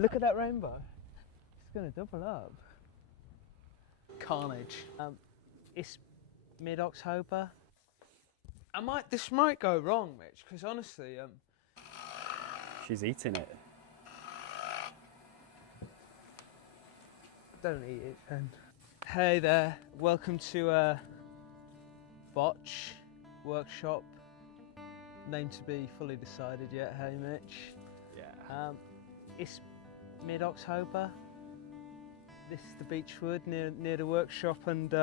Look at that rainbow. It's going to double up. Carnage. It's mid-October. This might go wrong, Mitch, because honestly, She's eating it. don't eat it then. Hey there, welcome to Botch workshop. Name to be fully decided yet, hey Mitch? Yeah. It's mid-October. This is the Beechwood near the workshop, and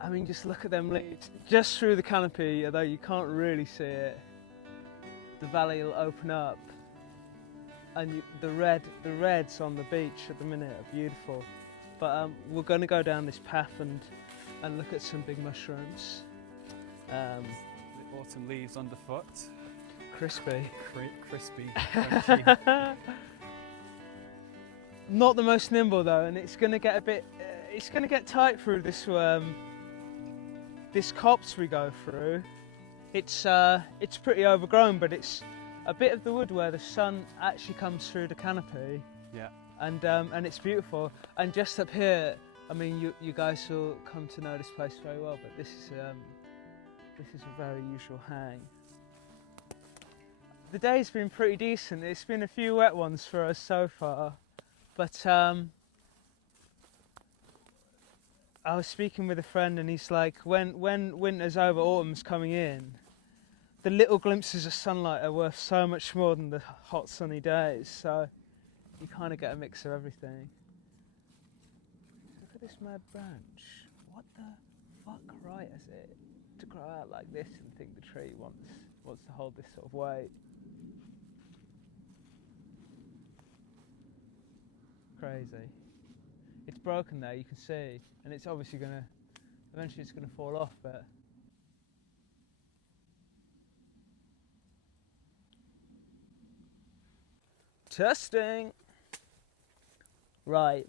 I mean, just look at them leaves. Just through the canopy, although you can't really see it, the valley will open up, and the reds on the beach at the minute are beautiful. But we're going to go down this path and look at some big mushrooms. The autumn leaves underfoot. Crispy. Crispy. Crunchy. Not the most nimble though, and it's going to get a bit. It's going to get tight through this this copse we go through. It's pretty overgrown, but it's a bit of the wood where the sun actually comes through the canopy. Yeah. And it's beautiful. And just up here, I mean, you guys will come to know this place very well, but this is a very usual hang. The day's been pretty decent. It's been a few wet ones for us so far, but I was speaking with a friend, and he's like, when winter's over, autumn's coming in, the little glimpses of sunlight are worth so much more than the hot sunny days. So you kind of get a mix of everything. Look at this mad branch. What the fuck right is it to grow out like this and think the tree wants to hold this sort of weight? Crazy. It's broken there, you can see, and it's obviously eventually it's gonna fall off, but testing. Right,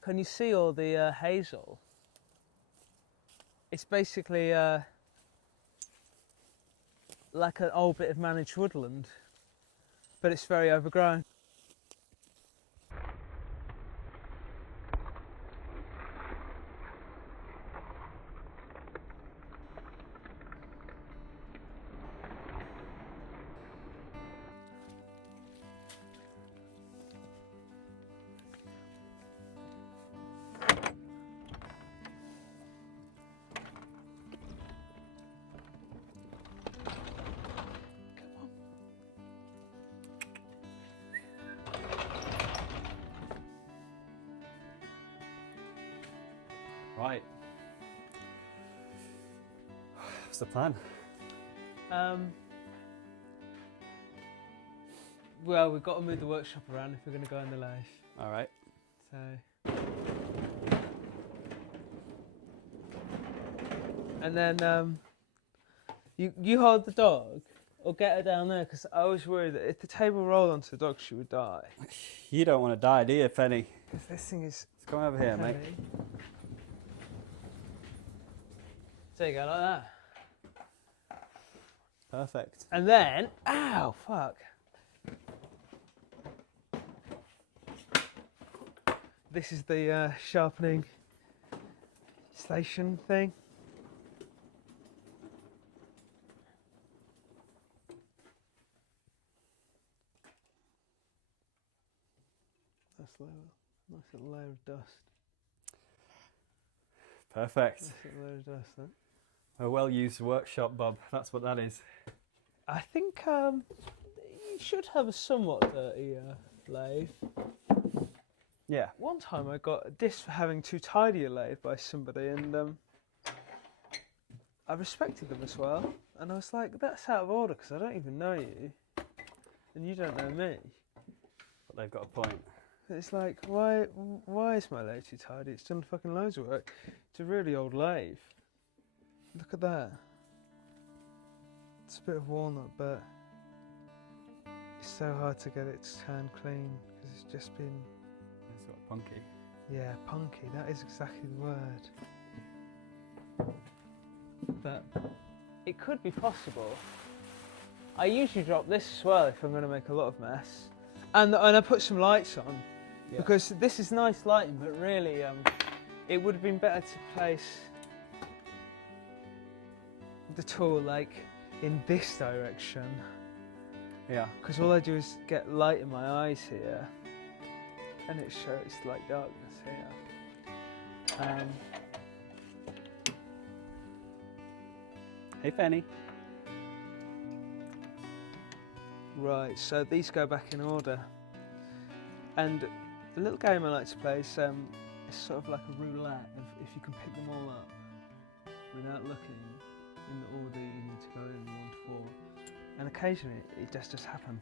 can you see all the hazel? It's basically like an old bit of managed woodland, but it's very overgrown. Right. What's the plan? Well, we've got to move the workshop around if we're going to go in the lathe. All right. So, and then you hold the dog or get her down there, because I was worried that if the table rolled onto the dog, she would die. You don't want to die, do you, Penny? Because this thing is. Come over here, mate. There you go, like that. Perfect. And then, ow, fuck. This is the sharpening station thing. Nice little layer of dust. Perfect. Nice little layer of dust, huh? A well-used workshop, Bob. That's what that is. I think you should have a somewhat dirty lathe. Yeah. One time I got a diss for having too tidy a lathe by somebody, and I respected them as well. And I was like, that's out of order, because I don't even know you, and you don't know me. But they've got a point. It's like, why is my lathe too tidy? It's done fucking loads of work. It's a really old lathe. Look at that. It's a bit of walnut, but it's so hard to get it to turn clean because it's just been. It's sort of punky. Yeah, punky. That is exactly the word. But it could be possible. I usually drop this as well if I'm going to make a lot of mess. And I put some lights on, Yeah. because this is nice lighting, but really it would have been better to place the tool like in this direction, Yeah. because all I do is get light in my eyes here, and it shows like darkness here. Hey, Fanny. Right, so these go back in order, and the little game I like to play is sort of like a roulette. If you can pick them all up without looking in the order you need to go in, 1 to 4, and occasionally it does just happen.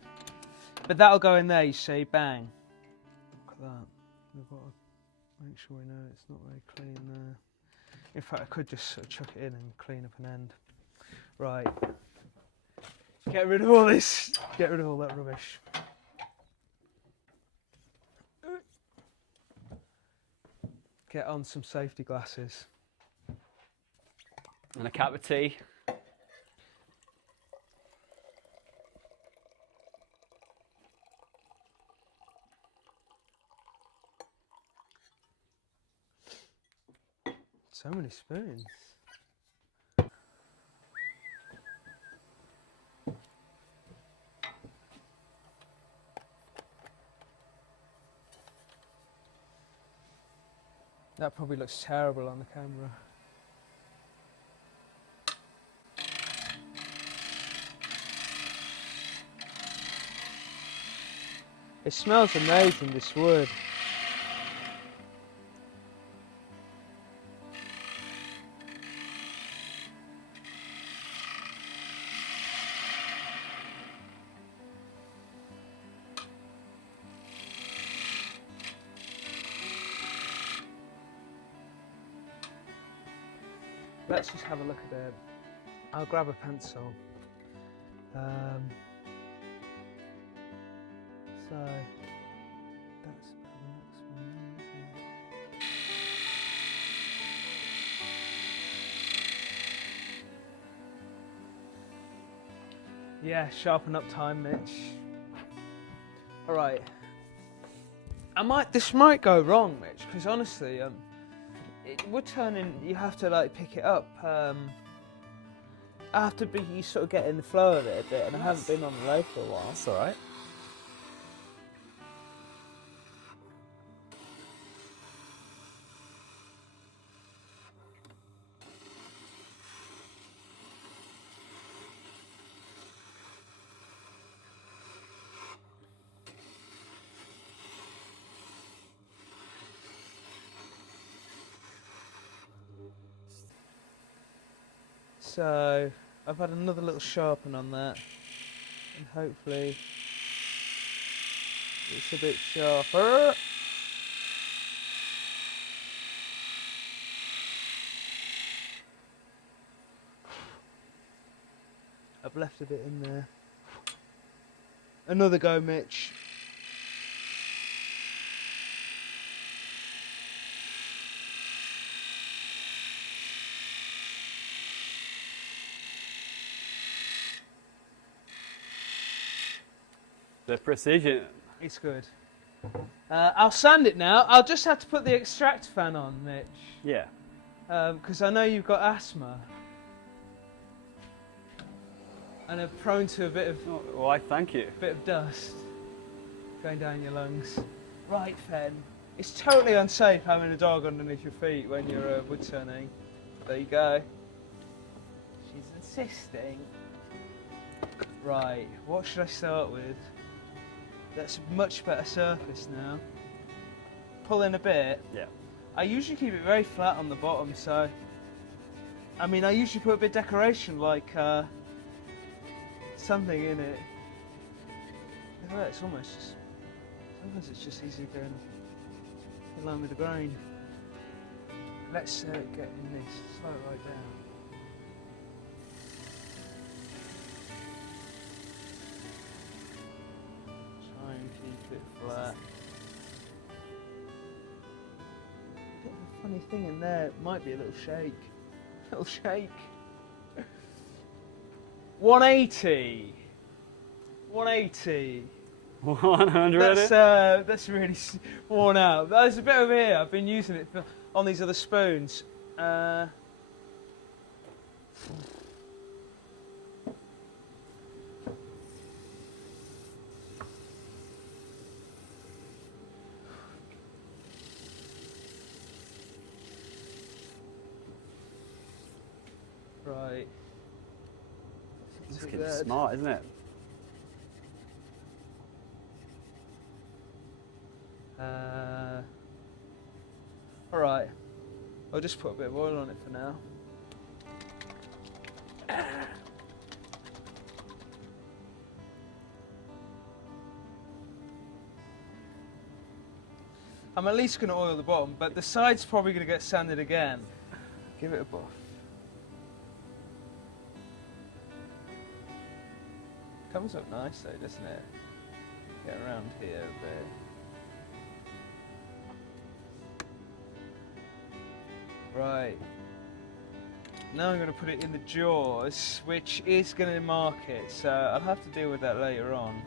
But that'll go in there, you see, bang. Look at that. We've got to make sure we know it's not very clean there. In fact, I could just sort of chuck it in and clean up an end. Right. Get rid of all this. Get rid of all that rubbish. Get on some safety glasses. And a cup of tea. So many spoons. That probably looks terrible on the camera. It smells amazing, this wood. Let's just have a look at it. I'll grab a pencil. So that's about the next one, isn't it? Yeah, sharpen up time, Mitch. All right. This might go wrong, Mitch, because honestly, wood turning, you have to like pick it up. You sort of get in the flow of it a bit, and I haven't been on the lathe for a while. That's all right. So I've had another little sharpen on that, and hopefully it's a bit sharper. I've left a bit in there. Another go, Mitch. The precision. It's good. I'll sand it now. I'll just have to put the extract fan on, Mitch. Yeah. Because I know you've got asthma. And are prone to a bit of Why, thank you. dust going down your lungs. Right, Fen. It's totally unsafe having a dog underneath your feet when you're wood turning. There you go. She's insisting. Right, what should I start with? That's a much better surface now. Pull in a bit. Yeah. I usually keep it very flat on the bottom, so... I mean, I usually put a bit of decoration, like something in it. Look at that, it's almost just... Sometimes it's just easy going in line with the grain. Let's get in this, slow it right down. Try and keep it flat. Bit of a funny thing in there, it might be a little shake. Little shake. 180. 180. 100. That's really worn out. There's a bit over here. I've been using it on these other spoons. Right. This kid's smart, isn't it? Alright. I'll just put a bit of oil on it for now. I'm at least going to oil the bottom, but the side's probably going to get sanded again. Give it a buff. Comes up nice though, doesn't it? Get around here a bit. Right. Now I'm going to put it in the jaws, which is going to mark it, so I'll have to deal with that later on.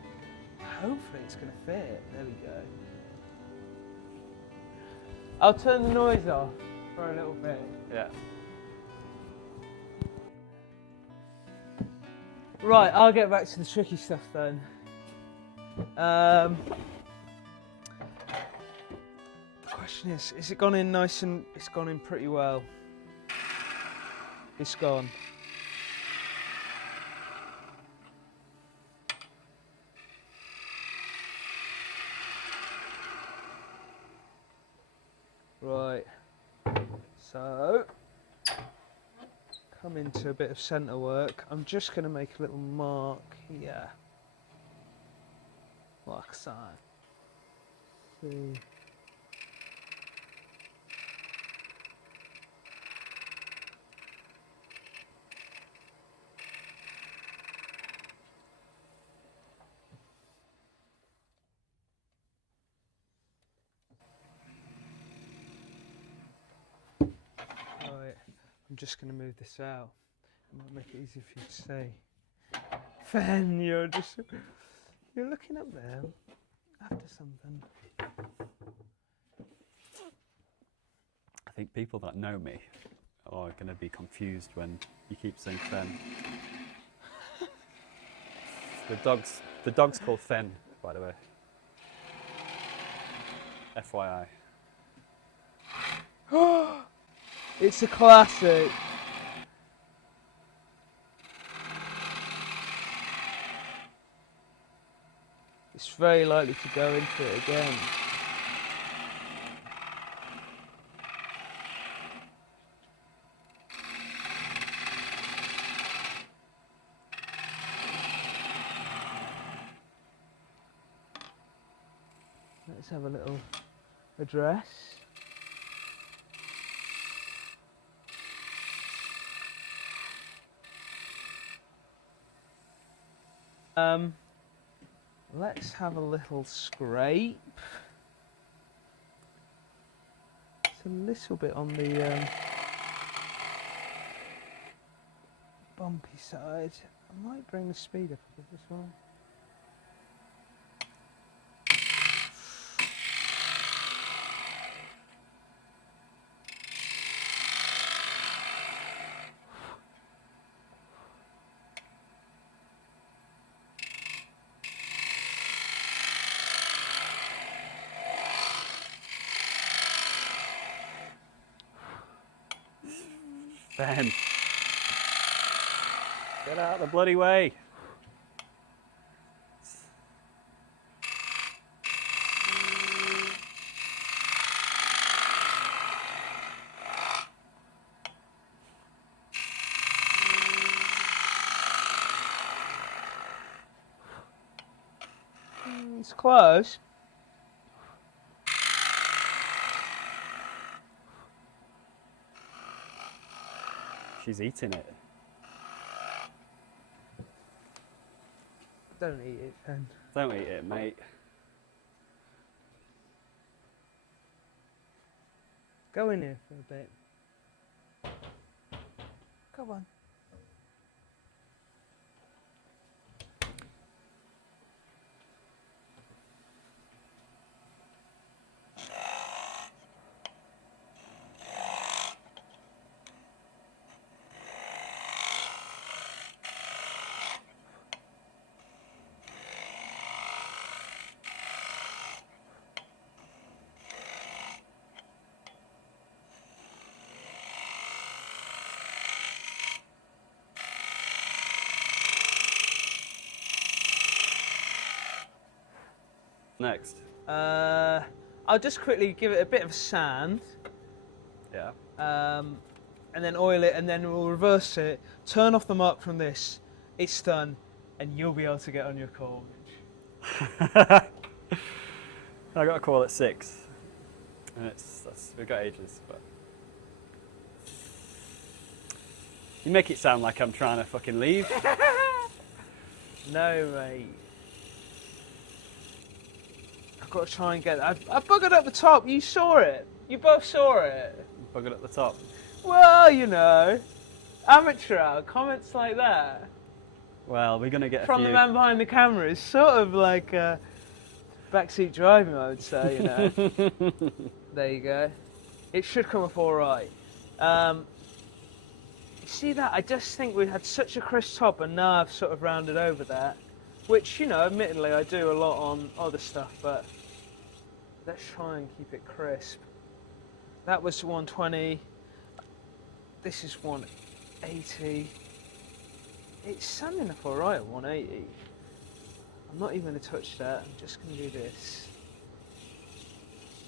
Hopefully it's going to fit. There we go. I'll turn the noise off for a little bit. Yeah. Right, I'll get back to the tricky stuff then. The question is it gone in nice and... It's gone in pretty well. It's gone. Right, so come into a bit of centre work. I'm just going to make a little mark here, like so. See. I'm just going to move this out. It might make it easier for you to see. Fen, you're looking up there after something. I think people that know me are going to be confused when you keep saying Fen. The dog's called Fen, by the way. FYI. It's a classic. It's very likely to go into it again. Let's have a little address. Let's have a little scrape. It's a little bit on the bumpy side. I might bring the speed up a bit as well. Ben, get out of the bloody way. It's close. She's eating it. Don't eat it, then. Don't eat it, mate. Go in here for a bit. Come on. Next. I'll just quickly give it a bit of sand. Yeah. And then oil it, and then we'll reverse it, turn off the mark from this, it's done, and you'll be able to get on your core. I got a call at 6, and we've got ages. But you make it sound like I'm trying to fucking leave. No, mate. I've got to try and get. I buggered up the top. You saw it. You both saw it. Buggered at the top. Well, you know, amateur hour, comments like that Well, we're gonna get from a few. the man behind the camera is sort of like backseat driving, I would say. You know. There you go. It should come off all right. See that? I just think we had such a crisp top, and now I've sort of rounded over that, which, you know, admittedly I do a lot on other stuff, but let's try and keep it crisp. That was 120. This is 180. It's sanding up all right at 180. I'm not even going to touch that. I'm just going to do this.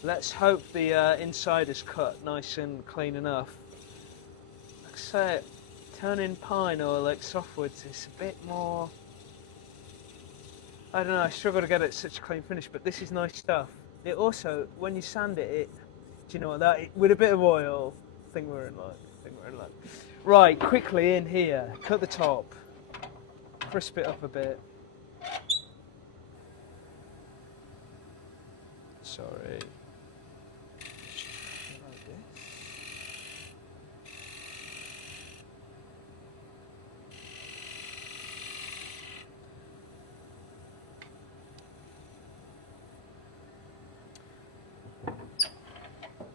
Let's hope the inside is cut nice and clean enough. Like I say, turning pine or like softwoods is a bit more. I don't know. I struggle to get it such a clean finish, but this is nice stuff. It also, when you sand it, do you know what that? With a bit of oil, I think we're in luck. Right, quickly in here. Cut the top. Crisp it up a bit. Sorry.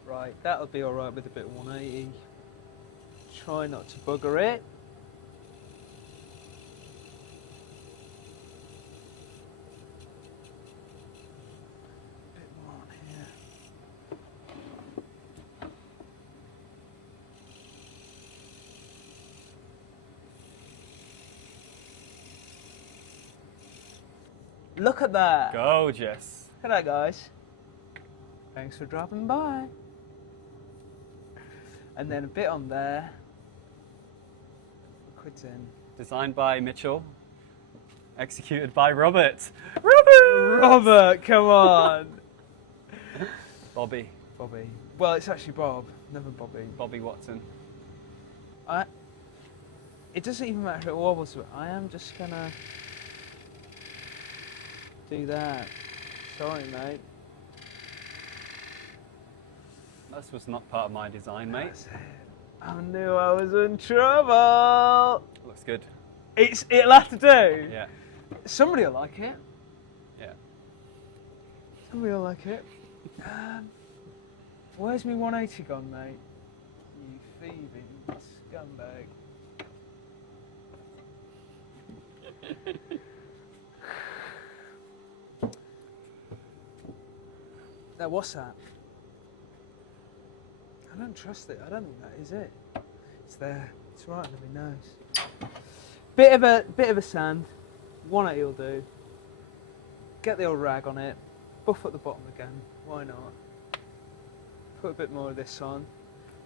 Right, that'll be alright with a bit of 180. Try not to bugger it. A bit more on here. Look at that. Gorgeous. Look at that, guys. Thanks for dropping by. And then a bit on there. Quit in. Designed by Mitchell. Executed by Robert. Robert, come on. Bobby. Well, it's actually Bob, never Bobby. Bobby Watson. It doesn't even matter if it wobbles, but I am just gonna do that. Sorry, mate. This was not part of my design, mate. I knew I was in trouble. Looks good. It'll have to do. Yeah. Somebody will like it. Yeah. Somebody will like it. Where's me 180 gone, mate? You thieving scumbag. Now, what's that? I don't trust it. I don't think that is it. It's there. It's right under my nose. Bit of a sand. 180 will do. Get the old rag on it. Buff at the bottom again. Why not? Put a bit more of this on.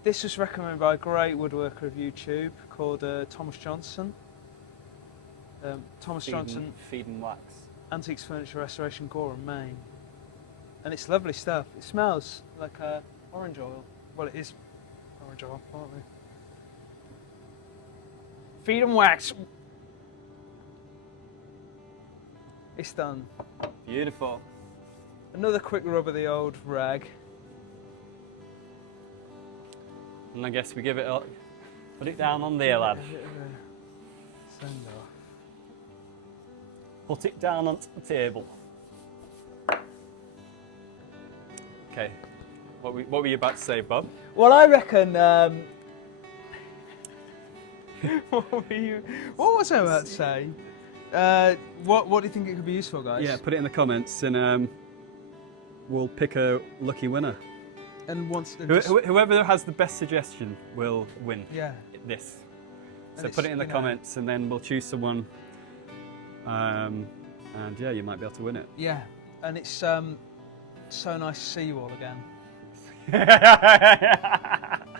This was recommended by a great woodworker of YouTube called Thomas Johnson. Johnson. Feed and wax. Antiques Furniture Restoration, Gorham, Maine. And it's lovely stuff. It smells like orange oil. Well, it is orange oil, aren't we? Feed and wax. It's done. Beautiful. Another quick rub of the old rag. And I guess we give it up. Put it down on there, lad. Send off. Put it down onto the table. Okay. What were you about to say, Bob? Well, I reckon. What was I about to say? What do you think it could be used for, guys? Yeah, put it in the comments and we'll pick a lucky winner. And once Whoever has the best suggestion will win. Yeah. This. And So put it in the comments and then we'll choose someone. And yeah, you might be able to win it. Yeah. and it's so nice to see you all again.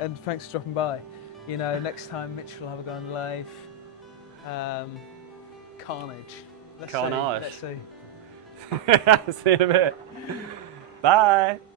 And thanks for dropping by. You know, next time Mitch will have a go on the lathe. Carnage. Let's Carnage. see. See you in a bit. Bye.